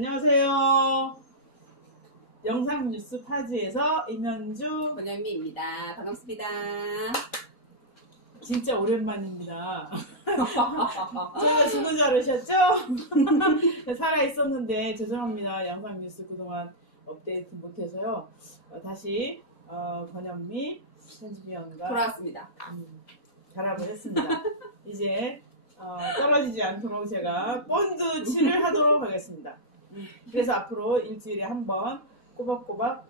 안녕하세요. 영상 뉴스 파지에서 임현주 권현미입니다. 반갑습니다. 진짜 오랜만입니다. 제가 죽은 줄 알으셨죠? 살아있었는데 죄송합니다. 영상 뉴스 그동안 업데이트 못해서요. 다시 권현미 편집위원과 돌아왔습니다. 결합을 했습니다. 이제 떨어지지 않도록 제가 본드 칠을 하도록 하겠습니다. 그래서 앞으로 일주일에 한 번 꼬박꼬박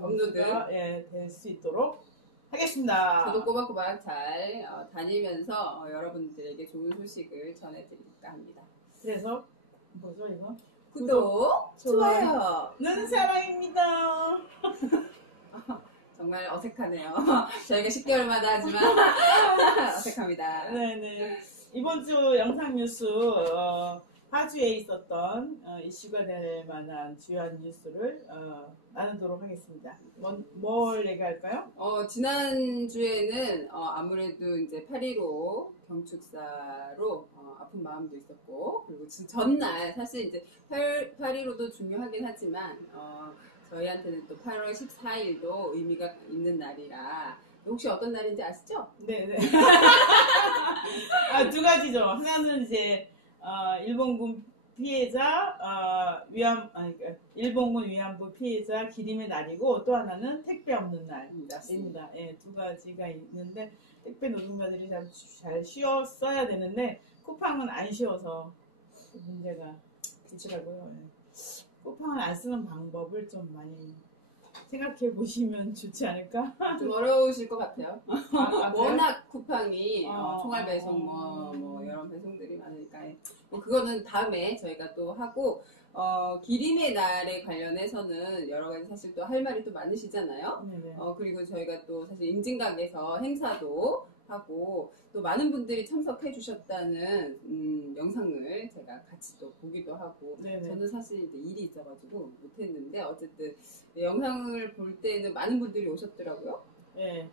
업로드 될 수 있도록 하겠습니다. 저도 꼬박꼬박 잘 다니면서 여러분들에게 좋은 소식을 전해드릴까 합니다. 그래서 뭐죠 이거? 구독, 좋아요는 사랑입니다. 정말 어색하네요. 저희가 10개월마다 하지만 어색합니다. 네네. 이번 주 영상 뉴스 파주에 있었던 이슈가 될 만한 주요한 뉴스를 나누도록 하겠습니다. 뭘 얘기할까요? 지난주에는 아무래도 이제 8.15 경축사로 아픈 마음도 있었고, 그리고 전날 사실 이제 8.15도 중요하긴 하지만 저희한테는 또 8월 14일도 의미가 있는 날이라. 혹시 어떤 날인지 아시죠? 네네. 두 가지죠. 하나는 이제 일본군 피해자 일본군 위안부 피해자 기림의 날이고, 또 하나는 택배 없는 날입니다. 예, 두 가지가 있는데 택배 노동자들이 잘 쉬었어야 되는데 쿠팡은 안 쉬어서 문제가 있더라고요. 예. 쿠팡을 안 쓰는 방법을 좀 많이 생각해 보시면 좋지 않을까? 좀 어려우실 것 같아요. 워낙 쿠팡이 총알 배송 뭐 이런 배송들이 많으니까 그거는 다음에 저희가 또 하고, 기림의 날에 관련해서는 여러 가지 사실 또 할 말이 또 많으시잖아요. 그리고 저희가 또 사실 임진각에서 행사도 하고 또 많은 분들이 참석해 주셨다는 영상을 제가 같이 또 보기도 하고. 네네. 저는 사실 이제 일이 있어가지고 못했는데 어쨌든 영상을 볼 때는 많은 분들이 오셨더라고요. 네,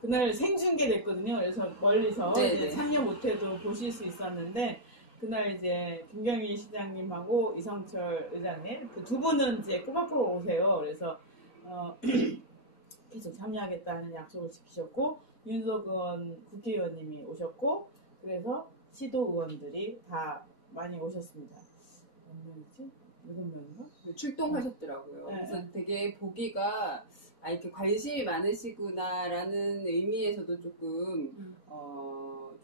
그날 생중계 됐거든요. 그래서 멀리서 이제 참여 못해도 보실 수 있었는데, 그날 이제 김경희 시장님하고 이성철 의장님 그 두 분은 이제 꼬박꼬박 오세요. 그래서 계속 참여하겠다는 약속을 지키셨고, 윤석원 국회의원님이 오셨고, 그래서 시도 의원들이 다 많이 오셨습니다. 몇 명이지? 7명인가? 출동하셨더라고요. 네. 그래서 되게 보기가 이렇게 관심이 많으시구나라는 의미에서도 조금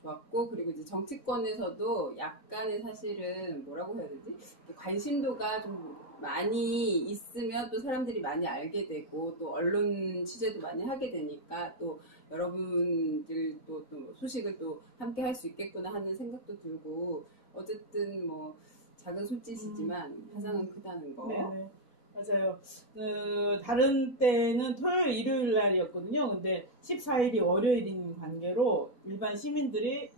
좋았고, 그리고 이제 정치권에서도 약간의 사실은 뭐라고 해야 되지? 관심도가 좀 많이 있으면 또 사람들이 많이 알게 되고, 또 언론 취재도 많이 하게 되니까 또 여러분들도 또 소식을 또 함께 할 수 있겠구나 하는 생각도 들고, 어쨌든 뭐 작은 손짓이지만 파장은 크다는 거. 네네. 맞아요. 다른 때는 토요일, 일요일 날이었거든요. 근데 14일이 월요일인 관계로 일반 시민들이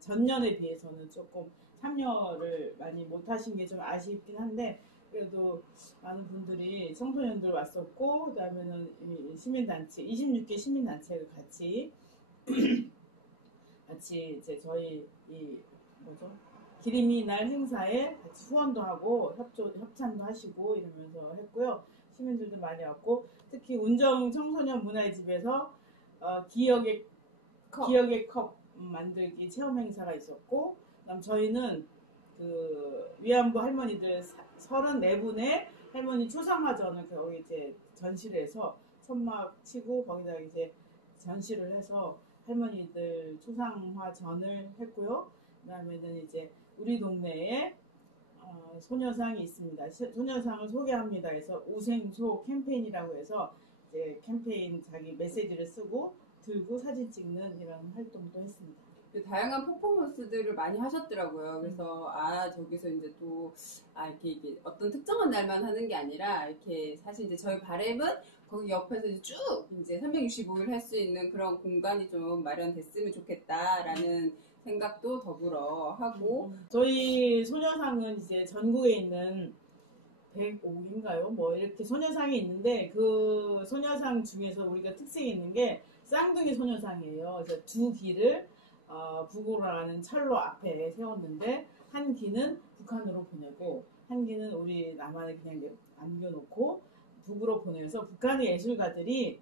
전년에 비해서는 조금 참여를 많이 못하신 게 좀 아쉽긴 한데, 그래도 많은 분들이 청소년들 왔었고, 그 다음에는 시민단체, 26개 시민단체가 같이 이제 저희 기림이 날 행사에 같이 후원도 하고 협찬도 하시고 이러면서 했고요. 시민들도 많이 왔고, 특히 운정 청소년 문화의 집에서 기억의 컵 만들기 체험 행사가 있었고, 그다음 저희는 그 위안부 할머니들 34분의 할머니 초상화전을 거기 이제 전시를 해서 천막 치고 거기다 이제 전시를 해서 할머니들 초상화전을 했고요. 그다음에는 이제 우리 동네에 소녀상이 있습니다. 소녀상을 소개합니다. 해서 우생소 캠페인이라고 해서 이제 캠페인 자기 메시지를 쓰고 들고 사진 찍는 이런 활동도 했습니다. 다양한 퍼포먼스들을 많이 하셨더라고요. 그래서 저기서 이제 또 이렇게 어떤 특정한 날만 하는 게 아니라 이렇게 사실 이제 저희 바람은 거기 옆에서 쭉 이제 365일 할 수 있는 그런 공간이 좀 마련됐으면 좋겠다라는 생각도 더불어 하고, 저희 소녀상은 이제 전국에 있는 105인가요? 뭐 이렇게 소녀상이 있는데, 그 소녀상 중에서 우리가 특색이 있는 게 쌍둥이 소녀상이에요. 그래서 두 기를 북으로 가는 철로 앞에 세웠는데, 한 기는 북한으로 보내고 한기는 우리 남한에 그냥 남겨놓고 북으로 보내서 북한의 예술가들이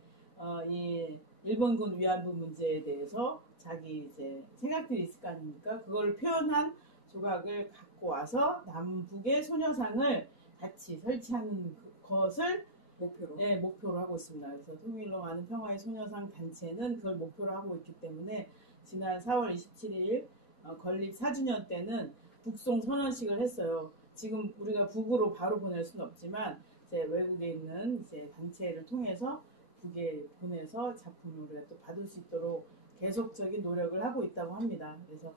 이 일본군 위안부 문제에 대해서 자기 이제 생각들이 있을 거 아닙니까? 그걸 표현한 조각을 갖고 와서 남북의 소녀상을 같이 설치하는 것을 목표로 하고 있습니다. 그래서 통일로 가는 평화의 소녀상 단체는 그걸 목표로 하고 있기 때문에 지난 4월 27일 건립 4주년 때는 북송 선언식을 했어요. 지금 우리가 북으로 바로 보낼 수는 없지만 이제 외국에 있는 이제 단체를 통해서 북에 보내서 작품을 우리가 또 받을 수 있도록 계속적인 노력을 하고 있다고 합니다. 그래서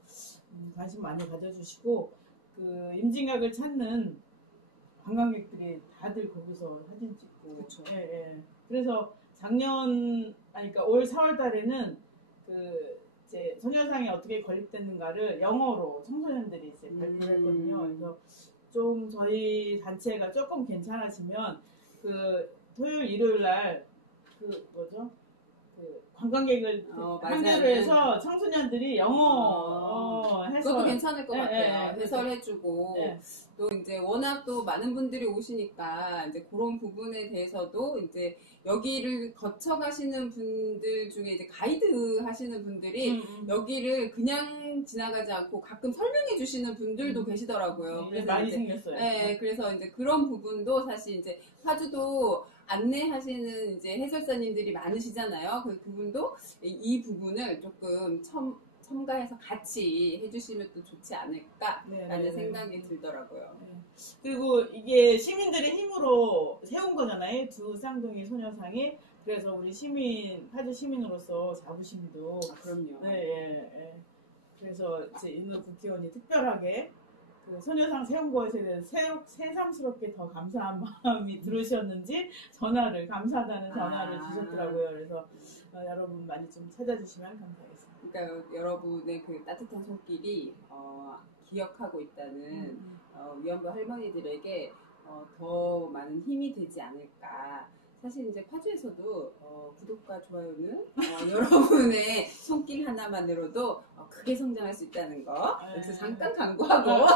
관심 많이 가져주시고 그 임진각을 찾는 관광객들이 다들 거기서 사진 찍고 그렇죠. 예, 예. 그래서 그러니까 올 4월 달에는 그 이제 소녀상이 어떻게 건립됐는가를 영어로 청소년들이 이제 발표를 했거든요. 그래서 좀 저희 단체가 조금 괜찮아지면 그 토요일 일요일 날 그 뭐죠? 그 관광객을 상대로 해서 청소년들이 영어 해서 그것도 괜찮을 것 같아요. 해설해주고 또 이제 워낙 또 많은 분들이 오시니까 이제 그런 부분에 대해서도 이제 여기를 거쳐가시는 분들 중에 이제 가이드 하시는 분들이 여기를 그냥 지나가지 않고 가끔 설명해 주시는 분들도 계시더라고요. 그래서 많이 생겼어요. 네, 그래서 이제 그런 부분도 사실 이제 파주도 안내하시는 이제 해설사님들이 많으시잖아요. 그분도 이 부분을 조금 첨가해서 같이 해주시면 또 좋지 않을까라는 생각이 들더라고요. 네. 그리고 이게 시민들의 힘으로 세운 거잖아요. 두 쌍둥이 소녀상이. 그래서 우리 파주 시민으로서 자부심도. 그럼요. 네. 그래서 이제 윤호 국회의원이 특별하게 그 소녀상 세운 것에 대해서 새삼스럽게 더 감사한 마음이 들으셨는지 감사하다는 전화를 주셨더라고요. 그래서 여러분 많이 좀 찾아주시면 감사하겠습니다. 그러니까 여러분의 그 따뜻한 손길이 기억하고 있다는 위안부 할머니들에게 더 많은 힘이 되지 않을까. 사실 이제 파주에서도 구독과 좋아요는 여러분의 손길 하나만으로도 크게 성장할 수 있다는 거. 여기서 잠깐 광고하고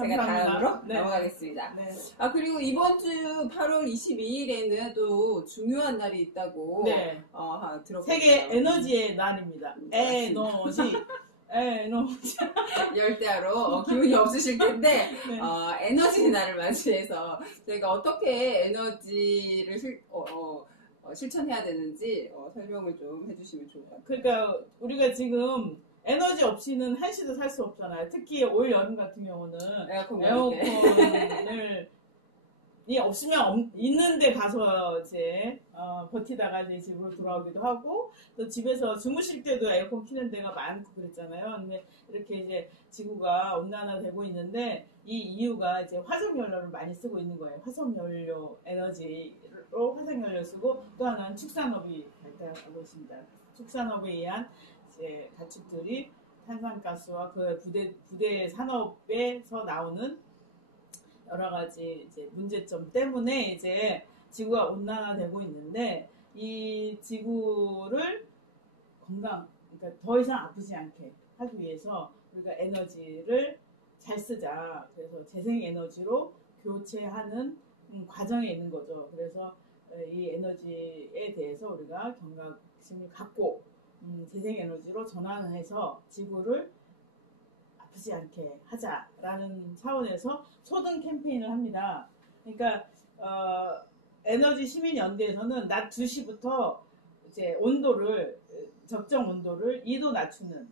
제가 다음으로 넘어가겠습니다. 그리고 이번 주 8월 22일에는 또 중요한 날이 있다고 들었거든요. 세계 에너지의 날입니다. 에너지. 열대야로 기운이 없으실 텐데 에너지 날을 맞이해서 저희가 어떻게 에너지를 실천해야 되는지 설명을 좀 해주시면 좋을 것 같아요. 그러니까 우리가 지금 에너지 없이는 한시도 살 수 없잖아요. 특히 올 여름 같은 경우는 에어컨을 없으면 있는데 가서 이제 버티다가 이제 집으로 돌아오기도 하고 또 집에서 주무실 때도 에어컨 키는 데가 많고 그랬잖아요. 근데 이렇게 이제 지구가 온난화되고 있는데 이 이유가 이제 화석연료를 많이 쓰고 있는 거예요. 화석연료 에너지로 화석연료 쓰고 또 하나는 축산업이 발달하고 있습니다. 축산업에 의한 이제 가축들이 탄산가스와 그 부대 산업에서 나오는 여러 가지 이제 문제점 때문에 이제 지구가 온난화되고 있는데 이 지구를 그러니까 더 이상 아프지 않게 하기 위해서 우리가 에너지를 잘 쓰자. 그래서 재생에너지로 교체하는 과정에 있는 거죠. 그래서 이 에너지에 대해서 우리가 경각심을 갖고 재생에너지로 전환해서 지구를 아프지 않게 하자라는 차원에서 소등 캠페인을 합니다. 그러니까 에너지 시민연대에서는 낮 2시부터 이제 적정 온도를 2도 낮추는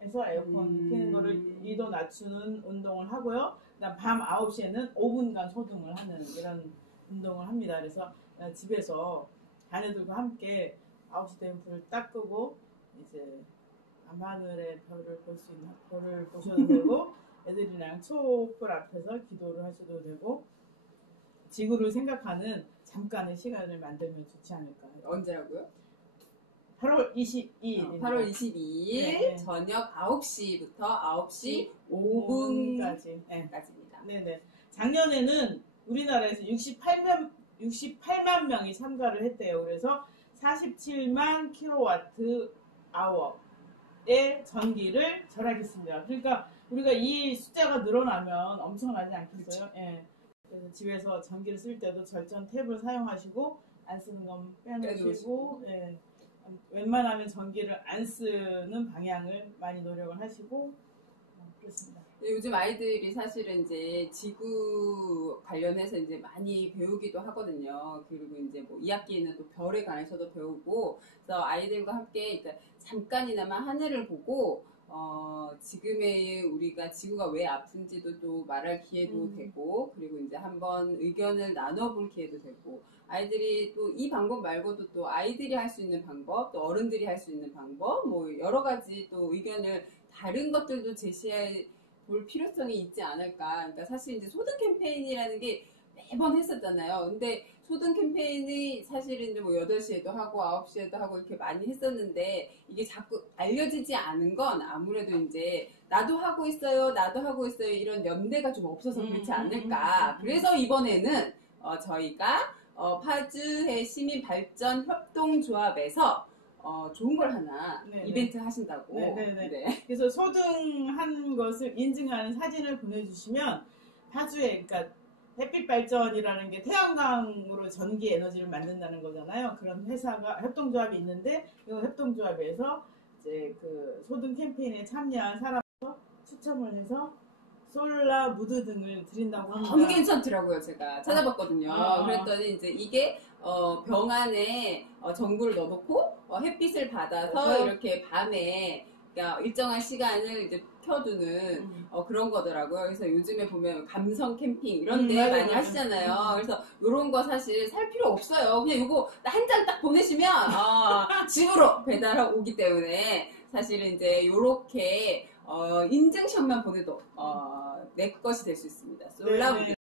해서 에어컨 켜는 거를 2도 낮추는 운동을 하고요. 그다음 밤 9시에는 5분간 소등을 하는 이런 운동을 합니다. 그래서 집에서 자녀들과 함께 9시 되면 불을 딱 끄고 이제 밤하늘의 별을 보셔도 되고 애들이랑 촛불 앞에서 기도를 하셔도 되고 지구를 생각하는 잠깐의 시간을 만들면 좋지 않을까. 언제라고요? 8월 22일입니다. 8월 22일 저녁 9시부터 9시 5분까지입니다. 네네. 작년에는 우리나라에서 68만 명이 참가를 했대요. 그래서 47만 킬로와트 아워의 전기를 절약했습니다. 그러니까 우리가 이 숫자가 늘어나면 엄청나지 않겠어요? 예. 그래서 집에서 전기를 쓸 때도 절전 탭을 사용하시고 안 쓰는 건 빼놓으시고 예, 웬만하면 전기를 안 쓰는 방향을 많이 노력을 하시고 그렇습니다. 요즘 아이들이 사실은 이제 지구 관련해서 이제 많이 배우기도 하거든요. 그리고 이제 뭐 2학기에는 또 별에 관해서도 배우고, 그래서 아이들과 함께 잠깐이나마 하늘을 보고, 지금의 우리가 지구가 왜 아픈지도 또 말할 기회도 되고, 그리고 이제 한번 의견을 나눠볼 기회도 되고, 아이들이 또 이 방법 말고도 또 아이들이 할 수 있는 방법, 또 어른들이 할 수 있는 방법, 뭐 여러 가지 또 의견을 다른 것들도 제시해 볼 필요성이 있지 않을까. 그러니까 사실 이제 소등 캠페인이라는 게 매번 했었잖아요. 근데 소등 캠페인이 사실은 이제 뭐 8시에도 하고 9시에도 하고 이렇게 많이 했었는데 이게 자꾸 알려지지 않은 건 아무래도 이제 나도 하고 있어요, 나도 하고 있어요 이런 연대가 좀 없어서 그렇지 않을까. 그래서 이번에는 저희가 파주의 시민발전협동조합에서 좋은 걸 하나 네네. 이벤트 하신다고. 네. 그래서 소등한 것을 인증하는 사진을 보내주시면 파주에, 그러니까 햇빛발전이라는 게 태양광으로 전기 에너지를 만든다는 거잖아요. 그런 회사가 협동조합이 있는데 이 협동조합에서 이제 그 소등 캠페인에 참여한 사람을 추첨을 해서 솔라 무드 등을 드린다고 합니다. 너무 괜찮더라고요. 제가 찾아봤거든요. 그랬더니 이제 이게 병 안에 전구를 넣어놓고 햇빛을 받아서 그렇죠? 이렇게 밤에 그러니까 일정한 시간을 이제 켜두는 그런 거더라고요. 그래서 요즘에 보면 감성 캠핑 이런 데 많이 하시잖아요. 그래서 이런 거 사실 살 필요 없어요. 그냥 이거 한 장 딱 보내시면 집으로 배달하고 오기 때문에 사실은 이제 요렇게 인증샷만 보내도 내 것이 될 수 있습니다. 솔라무드.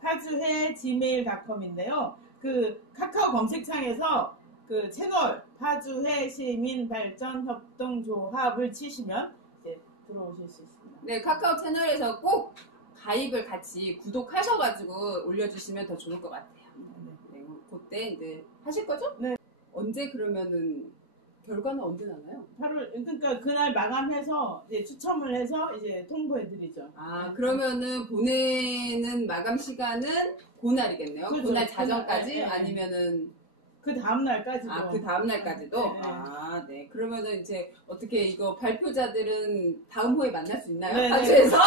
파주회 gmail.com인데요. 그 카카오 검색창에서 그 채널 파주회 시민발전협동조합을 치시면 이제 들어오실 수 있습니다. 네, 카카오 채널에서 꼭 가입을 같이 구독하셔가지고 올려주시면 더 좋을 것 같아요. 네, 그때 이제 하실 거죠? 네. 언제 그러면은 결과는 언제 나나요? 8월, 그러니까 그날 마감해서 이제 추첨을 해서 이제 통보해드리죠. 그러면은 보내는 마감 시간은 그날이겠네요. 그렇죠. 그날 자정까지 네. 아니면은 그 다음날까지도. 그 다음날까지도? 네. 그러면은 이제 어떻게 이거 발표자들은 다음 호에 만날 수 있나요? 파주에서?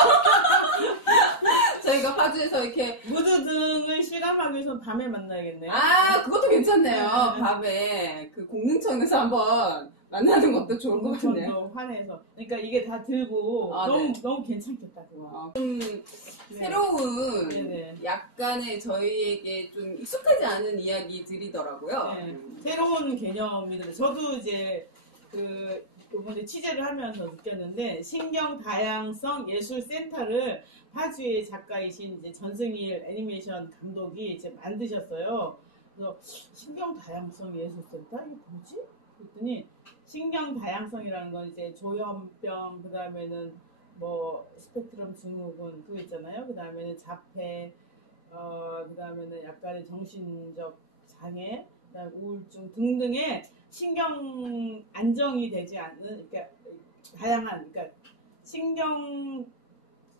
저희가 파주에서 이렇게. 무드 등을 실감하기 위해서 밤에 만나야겠네요. 그것도 괜찮네요. 밤에. 그 공릉청에서 한번 만나는 것도 좋을 것 같네요. 환해서. 그러니까 이게 다 들고 너무 괜찮겠다, 그거. 좀 새로운 약간의 저희에게 좀 익숙하지 않은 이야기들이더라고요. 새로운 개념이더라고요. 저도 이제 이번에 취재를 하면서 느꼈는데 신경 다양성 예술센터를 파주의 작가이신 이제 전승일 애니메이션 감독이 이제 만드셨어요. 그래서 신경 다양성 예술센터 이게 뭐지? 그랬더니 신경 다양성이라는 건 이제 조현병, 그 다음에는 뭐 스펙트럼 증후군 그거 있잖아요. 그 다음에는 자폐, 그 다음에는 약간의 정신적 장애, 그다음 우울증 등등의 신경 안정이 되지 않는, 그러니까 다양한, 그러니까 신경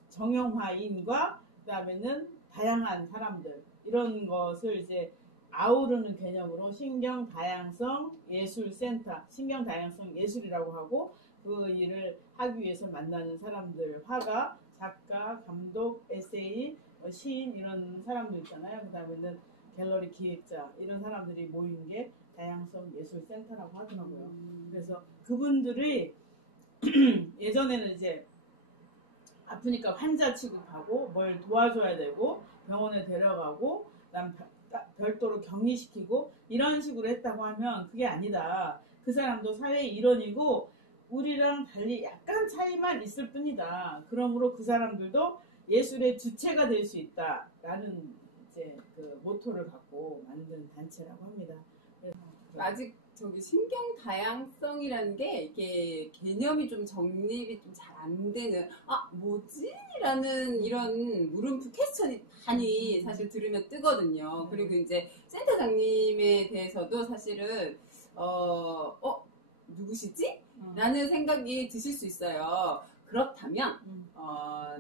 정형화인과 그다음에는 다양한 사람들 이런 것을 이제 아우르는 개념으로 신경 다양성 예술센터, 신경 다양성 예술이라고 하고 그 일을 하기 위해서 만나는 사람들, 화가, 작가, 감독, 에세이, 시인 이런 사람들 있잖아요. 그다음에는 갤러리 기획자 이런 사람들이 모인 게 다양성 예술센터라고 하더라고요. 그래서 그분들이 예전에는 이제 아프니까 환자 취급하고 뭘 도와줘야 되고 병원에 데려가고 그다음 별도로 격리시키고 이런 식으로 했다고 하면 그게 아니다. 그 사람도 사회의 일원이고 우리랑 달리 약간 차이만 있을 뿐이다. 그러므로 그 사람들도 예술의 주체가 될 수 있다라는 이제 그 모토를 갖고 만든 단체라고 합니다. 그래서 아직 저기 신경 다양성이라는 게 이게 개념이 좀 정립이 좀 잘 안 되는 뭐지? 라는 이런 물음표 퀘스천이 많이 사실 들으면 뜨거든요. 그리고 이제 센터장님에 대해서도 사실은 누구시지? 라는 생각이 드실 수 있어요. 그렇다면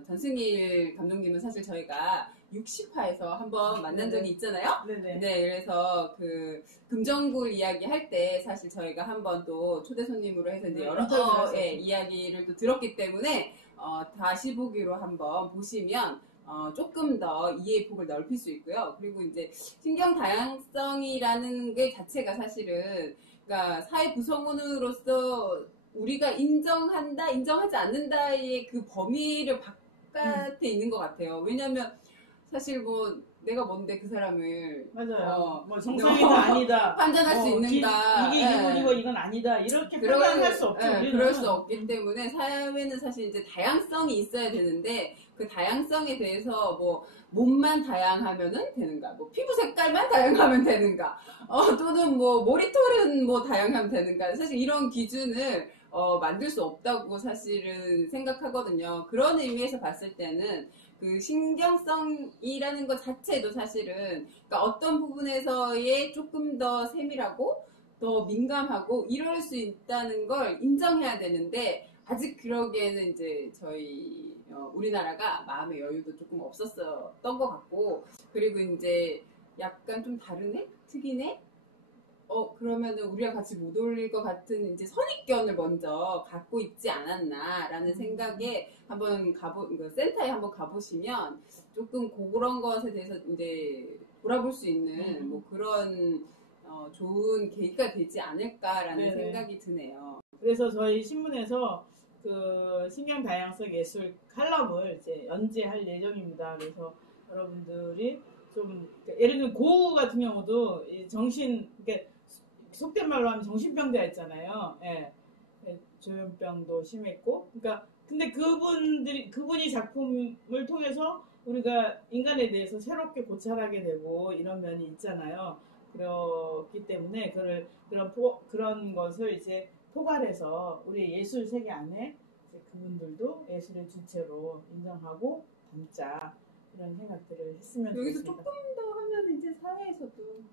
전승일 감독님은 사실 저희가 60화에서 한번 만난 적이 있잖아요. 네네. 네, 그래서 그 금정굴 이야기 할 때 사실 저희가 한번 또 초대 손님으로 해서 이제 여러 이야기를 또 들었기 때문에 다시 보기로 한번 보시면 조금 더 이해의 폭을 넓힐 수 있고요. 그리고 이제 신경 다양성이라는 게 자체가 사실은 그러니까 사회 구성원으로서 우리가 인정한다, 인정하지 않는다의 그 범위를 바깥에 있는 것 같아요. 왜냐면 사실 뭐 내가 뭔데 그 사람을 맞아요. 뭐 정상이다 아니다 판단할 수 있는가? 이게 기본이고 이건 아니다 이렇게 판단할 수 없죠. 그럴 수 없기 때문에 사회는 사실 이제 다양성이 있어야 되는데 그 다양성에 대해서 뭐 몸만 다양하면은 되는가? 뭐 피부 색깔만 다양하면 되는가? 또는 뭐 머리털은 뭐 다양하면 되는가? 사실 이런 기준을 만들 수 없다고 사실은 생각하거든요. 그런 의미에서 봤을 때는 그 신경성이라는 것 자체도 사실은 그러니까 어떤 부분에서의 조금 더 세밀하고 더 민감하고 이럴 수 있다는 걸 인정해야 되는데 아직 그러기에는 이제 저희 우리나라가 마음의 여유도 조금 없었던 것 같고 그리고 이제 약간 좀 다르네? 특이네? 그러면은 우리가 같이 못 어울릴 것 같은 이제 선입견을 먼저 갖고 있지 않았나라는 생각에 한번 센터에 한번 가보시면 조금 그런 것에 대해서 이제 돌아볼 수 있는 뭐 그런 좋은 계기가 되지 않을까라는 생각이 드네요. 그래서 저희 신문에서 그 신경 다양성 예술 칼럼을 이제 연재할 예정입니다. 그래서 여러분들이 좀 예를 들면 고우 같은 경우도 그러니까 속된 말로 하면 정신병자 있잖아요. 예. 조현병도 심했고, 그러니까 근데 그분이 작품을 통해서 우리가 인간에 대해서 새롭게 고찰하게 되고 이런 면이 있잖아요. 그렇기 때문에 그런 것을 이제 포괄해서 우리 예술 세계 안에 이제 그분들도 예술의 주체로 인정하고 담자 이런 생각들을 했으면 좋겠습니다. 여기서 조금 더 하면 이제 사회에서도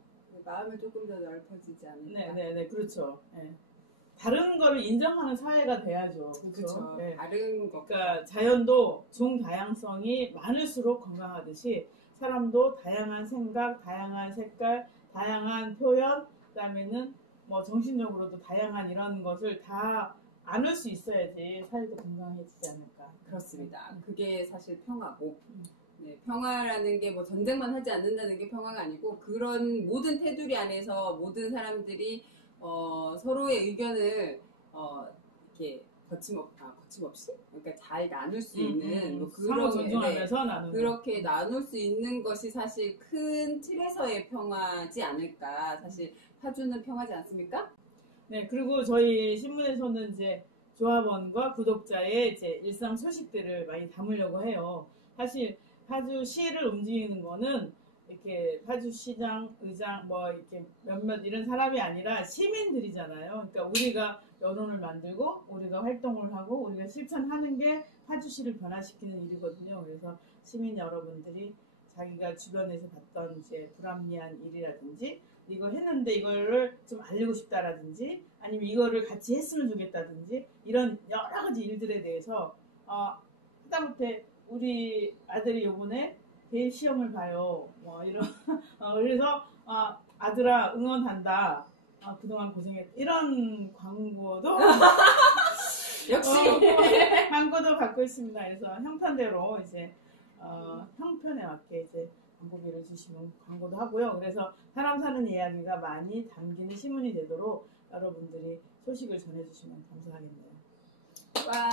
마음을 조금 더 넓어지지 않을까. 네, 그렇죠. 네. 다른 거를 인정하는 사회가 돼야죠. 그렇죠. 네. 다른 거. 그러니까 자연도 중다양성이 많을수록 건강하듯이 사람도 다양한 생각, 다양한 색깔, 다양한 표현, 그다음에는 뭐 정신적으로도 다양한 이런 것을 다 안을 수 있어야지 사회도 건강해지지 않을까. 그렇습니다. 그게 사실 평화고. 네, 평화라는 게 뭐 전쟁만 하지 않는다는 게 평화가 아니고 그런 모든 테두리 안에서 모든 사람들이 서로의 의견을 이렇게 거침없이 그러니까 잘 나눌 수 있는 뭐 서로 존중하면서 나누는 그렇게 나눌 수 있는 것이 사실 큰 틀에서의 평화지 않을까. 사실 파주는 평화지 않습니까? 네, 그리고 저희 신문에서는 이제 조합원과 구독자의 이제 일상 소식들을 많이 담으려고 해요. 사실 파주시를 움직이는 거는 이렇게 파주시장, 의장, 뭐 이렇게 몇몇 이런 사람이 아니라 시민들이잖아요. 그러니까 우리가 여론을 만들고 우리가 활동을 하고 우리가 실천하는 게 파주시를 변화시키는 일이거든요. 그래서 시민 여러분들이 자기가 주변에서 봤던 이제 불합리한 일이라든지 이거 했는데 이거를 좀 알리고 싶다라든지 아니면 이거를 같이 했으면 좋겠다든지 이런 여러 가지 일들에 대해서 하다못해 우리 아들이 요번에 대입 시험을 봐요. 뭐 이런 그래서 아들아 응원한다. 그동안 고생했. 이런 광고도 역시 광고도 받고 있습니다. 그래서 형편대로 이제 형편에 맞게 이제 광고비를 주시면 광고도 하고요. 그래서 사람 사는 이야기가 많이 담기는 신문이 되도록 여러분들이 소식을 전해주시면 감사하겠네요. 와.